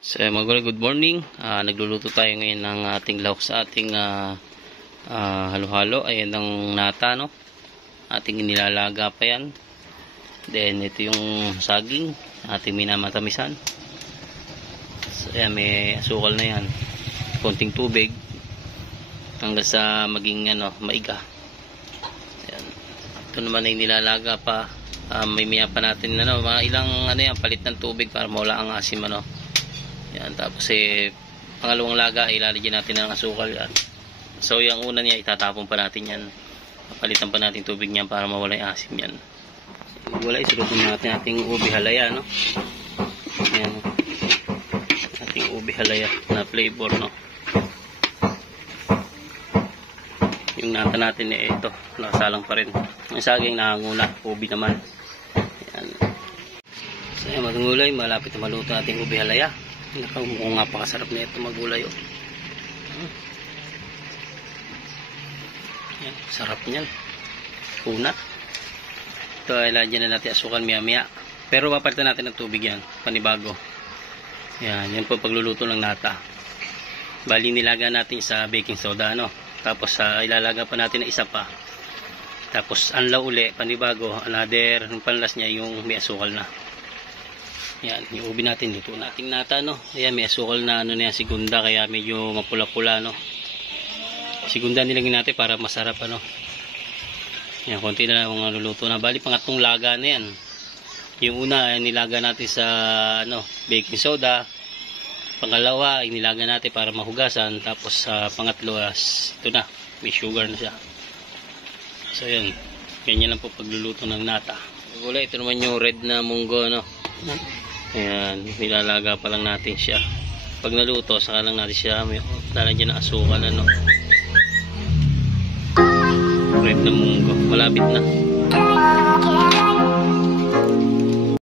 So mga gulay, good morning. Nagluluto tayo ngayon ng ating lahok sa ating halo-halo. Ayan ang nata, no? Ating inilalaga pa yan. Then ito yung saging, ating minamatamisan. So ayan, may asukal na yan. Konting tubig hanggang sa maging maiga. Ayan. Ito naman ay nilalaga pa. May miya pa natin mga ilang palit ng tubig para mawala ang asim Yan, tapos pangalawang laga ay ilalagyan natin ng asukal yan. So yung una niya itatapon pa natin yan. Palitan pa natin tubig niyan para mawala yung asim yan. Wala, isurutin natin ating ubi halaya, no. Yan. Ating ubi halaya na flavor, no. Yung nata natin ito, nakasalang pa rin. Yung saging nakanguna, ubi naman. Yan. So yan, mga gulay, malapit na maluto natin ubi halaya. Mukhang napakasarap na ito magulay. Yan, sarap niyan. Kunat. Ito ay lagyan na natin asukal maya-maya. Pero papalitan natin ng tubig yan, panibago. Yan, yan po pagluluto ng nata. Bali nilaga natin sa baking soda, Tapos ilalaga pa natin na isa pa. Tapos anlaw uli, panibago, another, yung panlas niya yung may asukal na. Yan, yung ubi natin dito nating nata, Ayan, may asukal na na segunda, kaya medyo mapula-pula, Segunda nilagyan natin para masarap, Yan, konti na lang ang luluto na. Bali pangatlong laga na yan. Yung una nilaga natin sa baking soda. Pangalawa inilaga natin para mahugasan, tapos sa pangatlo ito na, may sugar na siya. So yan, ganyan lang po pagluluto ng nata. Gulay, ito naman yung red na munggo, Ayan, nilalaga pa lang natin siya. Pag naluto, saka lang natin siya lalagyan ng asukal, Red na munggo, malapit na.